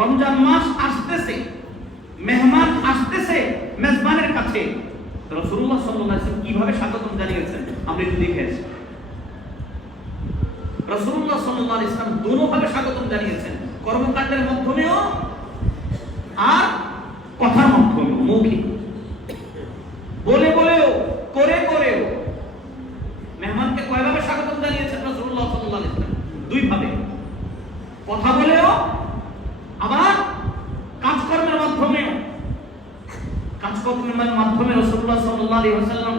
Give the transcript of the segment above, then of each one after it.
রমজান মাস আসতেছে, মেহমান আসতেছে মেজবানের কাছে, রাসূলুল্লাহ সাল্লাল্লাহু আলাইহি ওয়াসাল্লাম কিভাবে স্বাগতম জানিয়েছেন আমরা একটু দেখে আসি। রাসূলুল্লাহ সাল্লাল্লাহু আলাইহি ওয়াসাল্লাম দুটোভাবে স্বাগতম জানিয়েছেন, কর্মকাণ্ডের মাধ্যমেও আর কথার মাধ্যমেও, মৌখিক, বলে বলেও, করে করেও। মেহমানকে কয়ভাবে স্বাগতম জানিয়েছেন রাসূলুল্লাহ সাল্লাল্লাহু আলাইহি ওয়াসাল্লাম? দুই ভাবে, কথা বলেও আবার কাজকর্মের মাধ্যমে। কাজকর্মের মাধ্যমে রাসূলুল্লাহ সাল্লাল্লাহু আলাইহি ওয়াসাল্লাম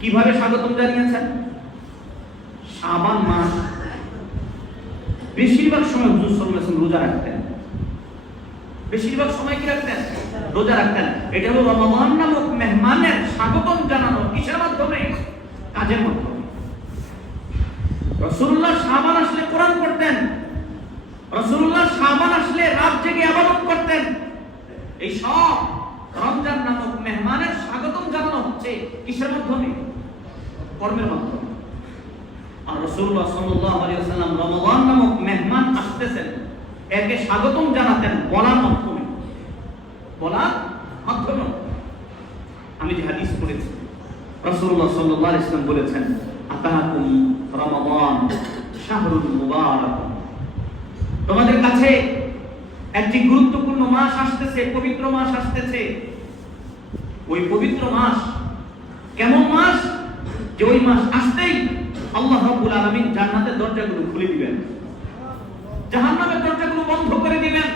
কিভাবে স্বাগতম জানিয়েছেন? শাবান মাস বেশিরভাগ সময় হুজুর সাল্লাল্লাহু আলাইহি ওয়াসাল্লাম রোজা রাখতেন। বেশিরভাগ সময় কি রাখতেন? রোজা রাখতেন। এটা হলো রমাদান নামক মেহমানের স্বাগতম জানানো কিসের মাধ্যমে? কাজের মাধ্যমে। রাসূলুল্লাহ শাবান আসলে কোরআন পড়তেন, রাসূলুল্লাহ শাবান আসলে রাত জেগে ইবাদত করতেন। এই সব রমজান নামক মেহমানের স্বাগতম জানানো হচ্ছে কিসের মাধ্যমে? কর্মের মাধ্যমে। আর রাসূলুল্লাহ সাল্লাল্লাহু আলাইহি ওয়াসাল্লাম রমাদান নামক মেহমান আসতেছেন, একে স্বাগতম জানাতেন বলার মাধ্যমে। বলার মাধ্যমে। আমি যে হাদিস পড়েছি, রাসূলুল্লাহ সাল্লাল্লাহু আলাইহি ওয়াসাল্লাম বলেছেন, আতাকুম রমাদান শাহরুল মুবারাক। তোমাদের কাছে একটি গুরুত্বপূর্ণ মাস আসতেছে, পবিত্র মাস আসতেছে। ওই পবিত্র মাস কেমন মাস? যে ওই মাস আসতেই আল্লাহ রাব্বুল আলামিন জান্নাতের দরজাগুলো খুলে দিবেন, জাহান্নামের দরজাগুলো বন্ধ করে দিবেন।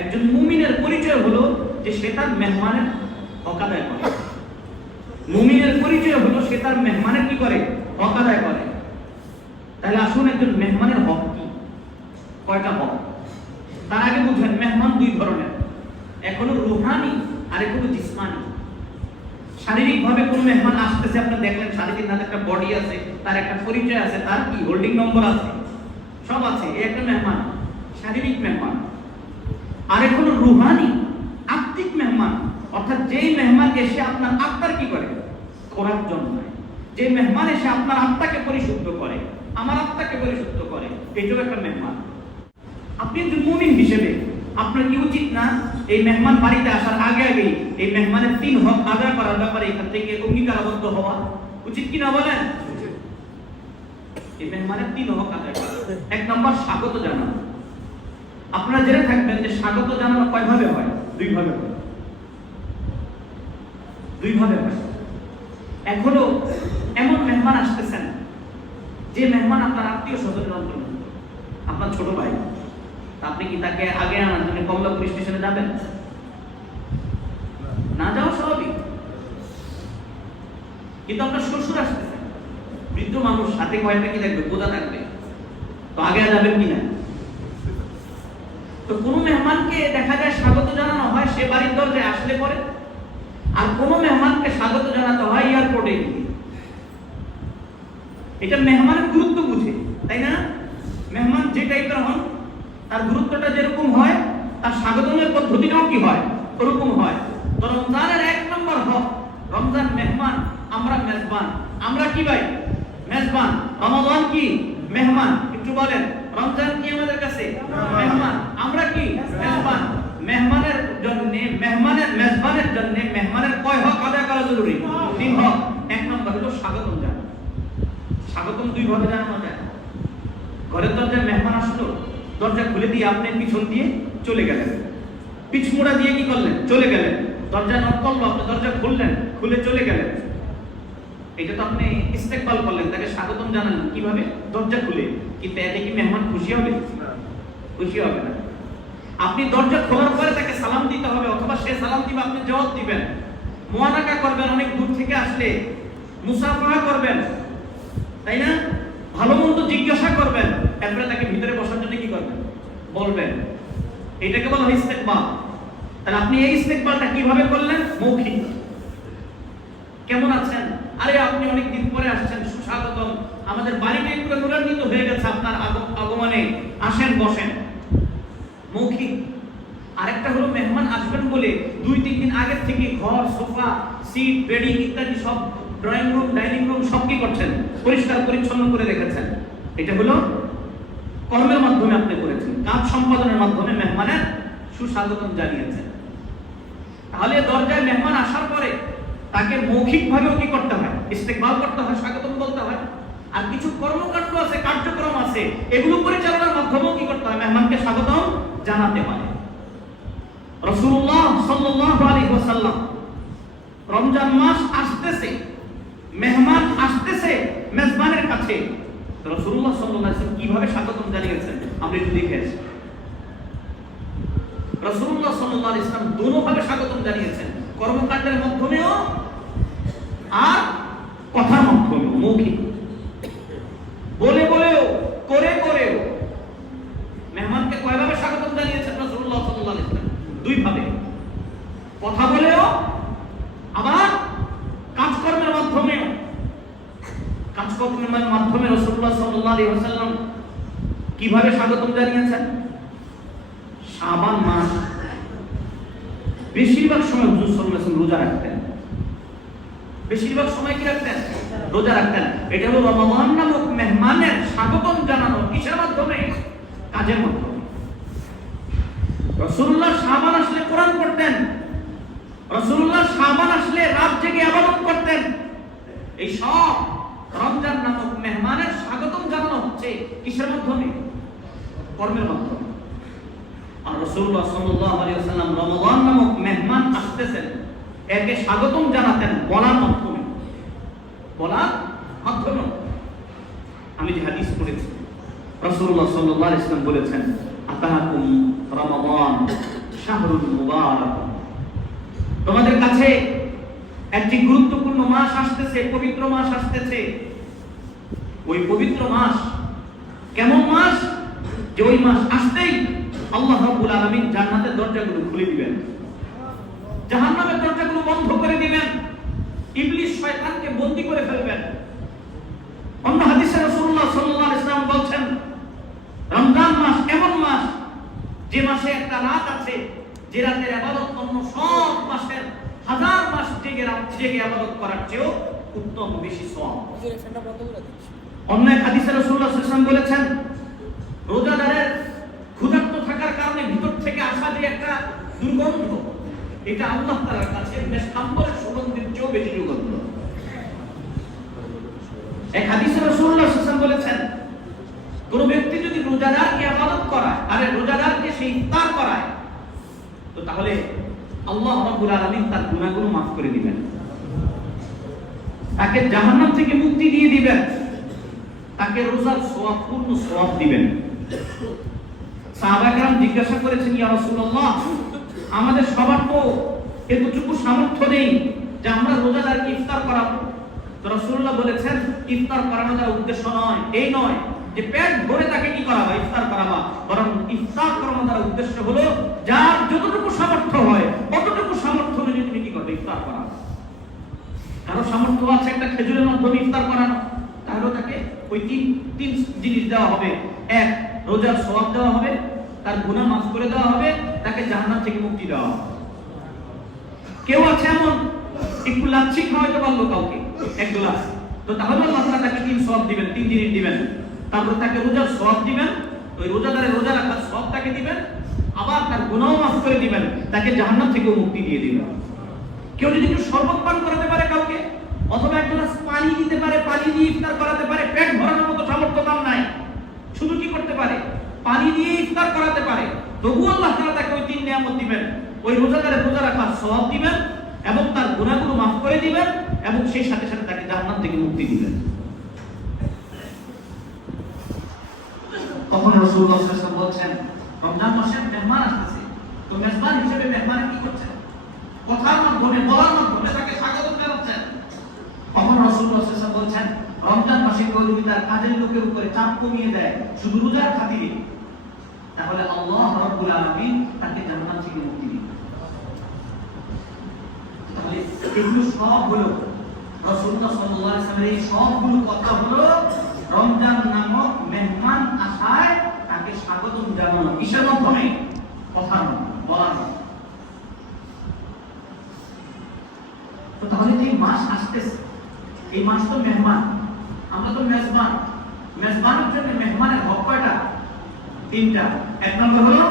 একজন মুমিনের পরিচয় হলো যে সে তার মেহমানের হক আদায় করে। মুমিনের পরিচয় হলো সে তার মেহমানের কি করে? হক আদায় করে। তাহলে আসুন একজন মেহমানের হক কি? কয়টা হক? তার আগে বুঝেন মেহমান দুই ধরনের, এক হলো রূহানি আর এক হলো জিসমানি। শারীরিক ভাবে কোন মেহমান আসতেছে, আপনি দেখলেন শারীরিক তার একটা বডি আছে, তার একটা পরিচয় আছে, তার কি হোল্ডিং নম্বর আছে, সব আছে, এই একটা মেহমান, শারীরিক মেহমান। আর এক হলো রূহানি, আত্মিক মেহমান, অর্থাৎ যেই মেহমান এসে আপনার আত্মার কি করে? খোরাক জন্মায়। যে মেহমান এসে আপনার আত্মাকে পরিশুদ্ধ করে, আমার আত্মাকে পরিশুদ্ধ করে, এটাও একটা মেহমান। আপনি একজন মুমিন হিসেবে আপনার কি উচিত না এই মেহমান বাড়িতে আসার আগে আগেই এই মেহমানের 3 হক আদায় করার ব্যাপারে এখান থেকে অঙ্গীকারবদ্ধ হওয়া উচিত কি না বলেন? এই মেহমানের 3 হক আদায় করা। 1 নম্বর স্বাগত জানানো। আপনারা জেনে থাকবেন যে স্বাগত জানানো কয়ভাবে হয়? 2 ভাবে হয়। 2 ভাবে হয়। এক হলো এমন মেহমান আসতেছেন যে মেহমান আপনার আত্মীয় স্বজনের অন্তর্ভুক্ত, আপনার ছোট ভাই। আপনি কি তাকে আগে আনার জন্য কমলাপুর স্টেশনে যাবেন? না যাওয়া স্বাভাবিক। কিন্তু আপনার শ্বশুর আসতেছেন, বৃদ্ধ মানুষ, হাতে কয়টা কি থাকবে? বোঝা থাকবে, তো আগে যাবেন কিনা? তো কোন মেহমানকে দেখা যায় স্বাগত জানানো হয় সে বাড়ির দরজায় আসলে পরে, আর কোন মেহমানকে স্বাগত জানাতে হয় এয়ারপোর্টে গিয়ে। এটা মেহমানের গুরুত্ব বুঝে, তাই না? মেহমান যে টাইপের হন তার গুরুত্বটা যেরকম হয় তার স্বাগতমের পদ্ধতিটাও কি হয়? ওরকম হয়। তো রমজানের 1 নম্বর হক, রমজান মেহমান, আমরা মেজবান। আমরা কি ভাই? মেজবান। রমাদান কি? মেহমান। একটু বলেন, রমজান কি আমাদের কাছে? মেহমান। আমরা কি? মেজবান। মেহমানের জন্য, মেজবানের জন্য মেহমানের কয় হক আদায় করা জরুরি? 3 হক। 1 নম্বর হলো স্বাগতম জানানো। স্বাগতম 2 ভাবে জানানো যায়। ঘরের দরজায় মেহমান আসলো, দরজা খুলে দিয়ে আপনি পিছন দিয়ে চলে গেলেন, পিছমোড়া দিয়ে কি করলেন? চলে গেলেন। দরজা নক করলো, আপনি দরজা খুললেন, খুলে চলে গেলেন। এটা তো আপনি ইস্তেকবাল করলেন, তাকে স্বাগতম জানালেন কিভাবে? দরজা খুলে। কিন্তু এতে কি মেহমান খুশি হবে? খুশি হবে না। আপনি দরজা খোলার পরে তাকে সালাম দিতে হবে, অথবা সে সালাম দিবে, আপনি জবাব দিবেন, মুআনাকা করবেন, অনেক দূর থেকে আসলে মুসাফাহা করবেন, তাই না? ভালো মন্দ জিজ্ঞাসা করবেন, এরপরে তাকে ভিতরে বসার জন্য কি করবেন? বলবেন। এটাকে বলা হয় ইস্তেকবাল। তাহলে আপনি এই ইস্তেকবালটা কিভাবে করলেন? মৌখিক। কেমন আছেন? আরে আপনি অনেক দিন পরে আসছেন, সুস্বাগতম, আমাদের বাড়িটা একটু নূরান্বিত হয়ে গেছে আপনার আগমনে, আসেন, বসেন। মৌখিক। আরেকটা হলো মেহমান আসবেন বলে 2-3 দিন আগে থেকে ঘর, সোফা, সিট, বেডিং ইত্যাদি সব, ড্রয়িং রুম, ডাইনিং রুম সব কি করছেন? পরিষ্কার পরিচ্ছন্ন করে রেখেছেন। এটা হলো কর্মের মাধ্যমে আপনি করেছেন, কাজ সম্পাদনের মাধ্যমে মেহমানের সুস্বাগতম জানিয়েছেন। তাহলে দরজায় মেহমান আসার পরে তাকে মৌখিকভাবেও কি করতে হয়? ইস্তেকবাল করতে হয়, স্বাগতম বলতে হয়। আর কিছু কর্মকাণ্ড আছে, কার্যক্রম আছে, এগুলো পরিচালনার মাধ্যমেও কি করতে হয়? মেহমানকে স্বাগতম জানাতে হয়। রাসূলুল্লাহ সাল্লাল্লাহু আলাইহি ওয়াসাল্লাম রমজান মাস আসতেছে, মেহমান আসতেছে মেজবানের কাছে, রাসূলুল্লাহ সাল্লাল্লাহু আলাইহি ওয়াসাল্লাম কিভাবে স্বাগতম জানিয়েছেন আমরা একটু দেখে আসি। রাসূলুল্লাহ সাল্লাল্লাহু আলাইহি ওয়াসাল্লাম দুটোভাবে স্বাগতম জানিয়েছেন, কর্মকাণ্ডের মাধ্যমেও আর কথার মাধ্যমেও, মৌখিক বলে বলেও, করে করেও। মেহমানকে কয়ভাবে স্বাগতম জানিয়েছেন রাসূলুল্লাহ সাল্লাল্লাহু আলাইহি ওয়াসাল্লাম? দুই ভাবে, কথা বলেও আবার কাজকর্মের মাধ্যমেও। কাজকর্মের মাধ্যমে রাসূলুল্লাহ সাল্লাল্লাহু আলাইহি ওয়াসাল্লাম কিভাবে স্বাগতম জানিয়েছেন? শাবান মাস বেশিরভাগ সময় হুজুর সাল্লাল্লাহু আলাইহি ওয়াসাল্লাম রোজা রাখতেন। বেশিরভাগ সময় কি রাখতেন? রোজা রাখতেন। এটা হলো রমাদান নামক মেহমানের স্বাগতম জানানো কিসের মাধ্যমে? কাজের মাধ্যমে। রাসূলুল্লাহ শাবান আসলে কোরআন পড়তেন, রাসূলুল্লাহ শাবান আসলে রাত জেগে ইবাদত করতেন। এই সব রমজান নামক মেহমানের স্বাগতম জানানো হচ্ছে কিসের মাধ্যমে? কর্মের মাধ্যমে। আর রাসূলুল্লাহ সাল্লাল্লাহু আলাইহি ওয়াসাল্লাম রমাদান নামক মেহমান আসতেছেন, একে স্বাগতম জানাতেন বলার মাধ্যমে। বলার মাধ্যমে। আমি যে হাদিস পড়েছি, রাসূলুল্লাহ সাল্লাল্লাহু আলাইহি ওয়াসাল্লাম বলেছেন, আতাকুম রমাদান শাহরুল মুবারাক। তোমাদের কাছে একটি গুরুত্বপূর্ণ মাস আসতেছে, পবিত্র মাস আসতেছে। ওই পবিত্র মাস কেমন মাস? যে ওই মাস আসতেই আল্লাহ রাব্বুল আলামিন জান্নাতের দরজাগুলো খুলে দিবেন, জাহান্নামের দরজাগুলো বন্ধ করে দিবেন, ইবলিস শয়তানকে বন্দী করে ফেলবেন। অন্য হাদিসে রাসূলুল্লাহ সাল্লাল্লাহু আলাইহি ওয়াসাল্লাম বলছেন, রমজান মাস এমন মাস যে মাসে একটা রাত আছে, যে রাতের ইবাদত অন্য সব মাসের হাজার মাস জেগে ইবাদত করার চেয়েও উত্তম, বেশি সওয়াব। অন্য এক হাদিসে রাসূলুল্লাহ সাল্লাল্লাহু আলাইহি ওয়াসাল্লাম বলেছেন, রোজাদারের ক্ষুধার্ত থাকার কারণে ভিতর থেকে আসা যে একটা দুর্গন্ধ, এটা আল্লাহ তাআলার কাছে মেশকাম্বরের সুগন্ধের চেয়েও বেশি সুগন্ধ। এক হাদিসে রাসূলুল্লাহ সাল্লাল্লাহু আলাইহি ওয়াসাল্লাম বলেছেন, কোন ব্যক্তি যদি রোজাদারকে ইবাদত করায়, আরে রোজাদারকে সেই ইফতার করায়, তো তাহলে আল্লাহ রাব্বুল আলামিন তার গুনাহগুলো মাফ করে দিবেন, তাকে জাহান্নাম থেকে মুক্তি দিয়ে দিবেন, তাকে রোজার সওয়াব, পূর্ণ সওয়াব দিবেন। সাহাবায়ে কেরাম জিজ্ঞাসা করেছেন, ইয়া রাসূলুল্লাহ, আমাদের সবার তো এতটুকু সামর্থ্য নেই যে আমরা রোজাদারকে ইফতার করাবো। তো রাসূলুল্লাহ বলেছেন, ইফতার করানো তার উদ্দেশ্য নয়, এই নয় যে পেট ভরে তাকে কি করাবা, ইফতার করাবা, বরং ইফতার করানো তার উদ্দেশ্য হলো যার যতটুকু সামর্থ্য হয় ততটুকু সামর্থ্য অনুযায়ী তুমি কি করবে, ইফতার করাবে। কারো সামর্থ্য আছে একটা খেজুরের মাধ্যমে ইফতার করানো, তাহলে তাকে ওই তিন জিনিস দেওয়া হবে। এক, রোজার সওয়াব দেওয়া হবে, তার গুনাহ মাফ করে দেওয়া হবে, তাকে জাহান্নাম থেকে মুক্তি দেওয়া হবে। কেউ আছে এমন একটু লাচ্ছি খাওয়াইতে পারলো কাউকে এক গ্লাস, তো তাহলে আল্লাহ তাআলা তাকে তিন সওয়াব দিবেন, তিন জিনিস দিবেন। তারপর তাকে রোজার সওয়াব দিবেন, ওই রোজাদারের রোজা রাখার সওয়াব তাকে দিবেন, আবার তার গুনাহ মাফ করে দিবেন, তাকে জাহান্নাম থেকেও মুক্তি দিয়ে দিবেন। কেউ যদি একটু শরবত পান করাতে পারে কাউকে, অথবা এক গ্লাস পানি দিতে পারে, পানি দিয়ে ইফতার করাতে পারে, পেট ভরানোর মতো সামর্থ্য তার নাই, শুধু কি করতে পারে, পানি দিয়ে ইফতার করাতে পারে, তবুও আল্লাহ তাআলা তাকে ওই তিন নিয়ামত দিবেন, ওই রোজাদারের রোজা রাখার সওয়াব দিবেন, এবং তার গুনাহগুলো মাফ করে দিবেন, এবং সেই সাথে সাথে তাকে জাহান্নাম থেকে মুক্তি দিবেন। তখন রাসূলুল্লাহ সাল্লাল্লাহু আলাইহি ওয়াসাল্লাম বলছেন, রমজান মাসে মেহমান আসছে, তো মেজবান হিসেবে মেহমান কি করছেন? কথার মাধ্যমে, বলার মাধ্যমে তাকে স্বাগত জানাচ্ছেন। তখন রাসূলুল্লাহ সাল্লাল্লাহু আলাইহি ওয়াসাল্লাম বলছেন, রমজান মাসে কেউ যদি তার কাজের লোকের উপরে চাপ কমিয়ে দেয় শুধু রোজার খাতিরে, তাহলে আল্লাহ রাব্বুল আলামিন তাকে জান্নাত থেকে মুক্তি দিবেন। তাহলে এগুলো সব হলো রাসূলুল্লাহ সাল্লাল্লাহু আলাইহি ওয়াসাল্লামের এই সবগুলো কথা হলো রমজান নামক মেহমান আসায় তাকে স্বাগতম জানানো। কিসের মাধ্যমে? কথার মাধ্যমে, বলার মাধ্যমে। তো তাহলে যে মাস আসতেছে, এই মাস তো মেহমান, আমরা তো মেজবান। মেজবানের জন্য মেহমানের হক কয়টা? তিনটা। এক নম্বর হলো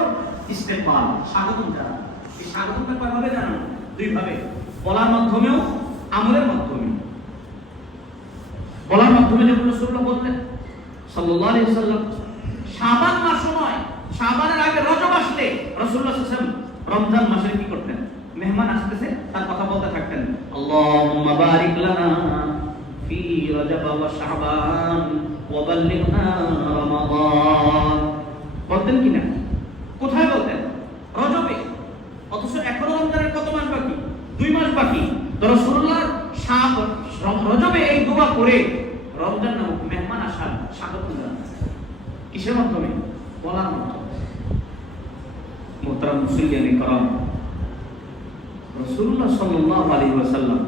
ইস্তেকবাল, স্বাগতম জানানো। এই স্বাগতমটা কয়ভাবে জানানো? দুই ভাবে, বলার মাধ্যমেও আমলের মাধ্যমেও। বলার মাধ্যমে যখন রাসূলুল্লাহ বললেন সাল্লাল্লাহু আলাইহি ওয়াসাল্লাম, শাবান মাস নয়, শাবানের আগে রজব আসলে রাসূলুল্লাহ সাল্লাল্লাহু আলাইহি ওয়াসাল্লাম রমজান মাসে কি করতেন? মেহমান আসতেছে তার কথা বলতে থাকতেন, আল্লাহুম্মা বারিক লানা ফি রজব ওয়া শাবান ওয়া বাল্লিগনা রমাদান। বলতেন কিনা? কোথায় বলতেন? রজবে। অথচ এখনো রমজানের কত মাস বাকি? 2 মাস বাকি। তো রাসূলুল্লাহ রজবে এই দোয়া করে রমজান নামক মেহমান আসার স্বাগত জানান। কিসের মাধ্যমে? বলার মাধ্যমে। মুহতারাম মুসলিয়ানে کرام, রাসূলুল্লাহ সাল্লাল্লাহু আলাইহি ওয়াসাল্লাম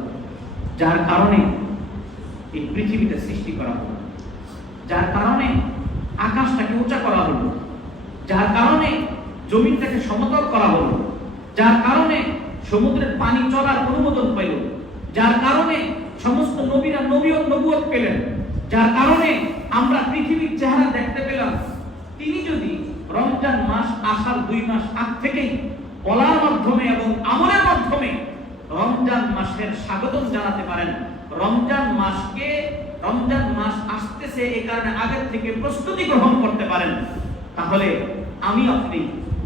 যার কারণে এই পৃথিবীটা সৃষ্টি করা হলো, যার কারণে আকাশটাকে উঁচা করা হলো, যার কারণে জমিনটাকে সমতল করা হলো, যার কারণে সমুদ্রের পানি চলার অনুমোদন পেল, যার কারণে সমস্ত নবীরা নবুয়ত পেলেন, যার কারণে আমরা পৃথিবীর চেহারা দেখতে পেলাম, তিনি যদি রমজান মাস আসার 2 মাস আগ থেকেই বলার মাধ্যমে এবং আমলের মাধ্যমে রমজান মাসের স্বাগতম জানাতে পারেন, রমজান মাস আসতেছে এই কারণে আগের থেকে প্রস্তুতি গ্রহণ করতে পারেন, তাহলে আমি আপনি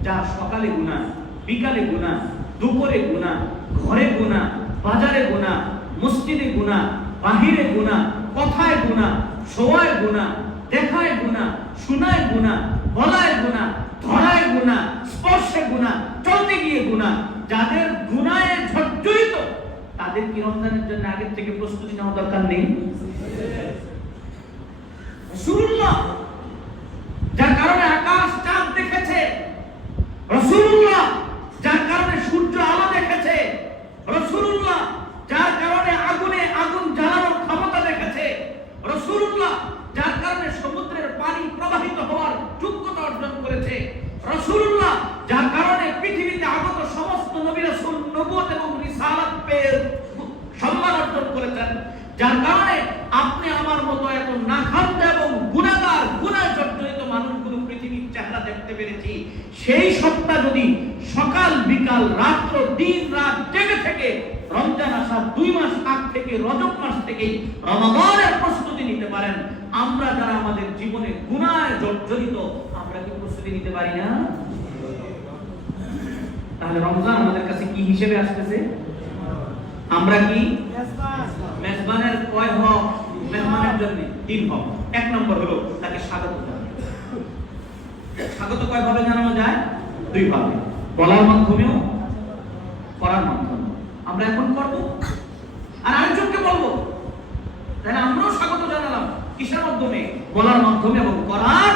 যার সকালে গুনাহ, বিকালে গুনাহ, দুপুরে গুনাহ, ঘরে গুনাহ, বাজারে গুনাহ, মসজিদে গুনাহ, বাহিরে গুনাহ, কথায় গুনাহ, শোয়ায় গুনাহ, দেখায় গুনাহ, শোনায় গুনাহ, বলায় গুনাহ, ধরায় গুনাহ, স্পর্শে গুনাহ, চলতে গিয়ে গুনাহ, যাদের গুনাহে জর্জরিত তাদের কি রমজানের জন্য আগের থেকে প্রস্তুতি নেওয়া দরকার নেই? রাসূলুল্লাহ যার কারণে আকাশ চাঁদ দেখেছে, রাসূলুল্লাহ যার কারণে সূর্য আলো দেখেছে, রাসূলুল্লাহ যার কারণে আগুনে আগুন জ্বালানোর ক্ষমতা দেখেছে, রাসূলুল্লাহ যার কারণে সমুদ্রের পানি প্রবাহিত হওয়ার যোগ্যতা অর্জন করেছে, রাসূলুল্লাহ যার কারণে পৃথিবীতে আগত সমস্ত নবী রাসূল নবুয়ত এবং রিসালাত পেয়ে সম্মান অর্জন করেছেন, যার কারণে আপনি আমার মতো এত নাখান্দা এবং গুনাহগার গুনাহে জর্জরিত মানুষগুলো পৃথিবীর চেহারা দেখতে পেরেছি, সেই সত্তা যদি সকাল বিকাল রাত্র দিন রাত জেগে থেকে রমজান আসার 2 মাস আগ থেকে রজব মাস থেকে রমাদানের প্রস্তুতি নিতে পারেন, আমরা যারা আমাদের জীবনে গুনাহে জর্জরিত আমরা কি প্রস্তুতি নিতে পারি না? তাহলে রমজান আমাদের কাছে কি হিসেবে আসতেছে? আমরা কি মেজবানের কয় হক? মেহমানের জন্য 3 হক। 1 নম্বর হলো তাকে স্বাগত জানানো। স্বাগত কয় ভাবে জানানো যায়? 2 ভাবে, বলার মাধ্যমেও করার মাধ্যমে। আমরা এখন করব আর আরেকজনকে বলবো, তাহলে আমরাও স্বাগত জানালাম কিসের মাধ্যমে? বলার মাধ্যমে এবং করার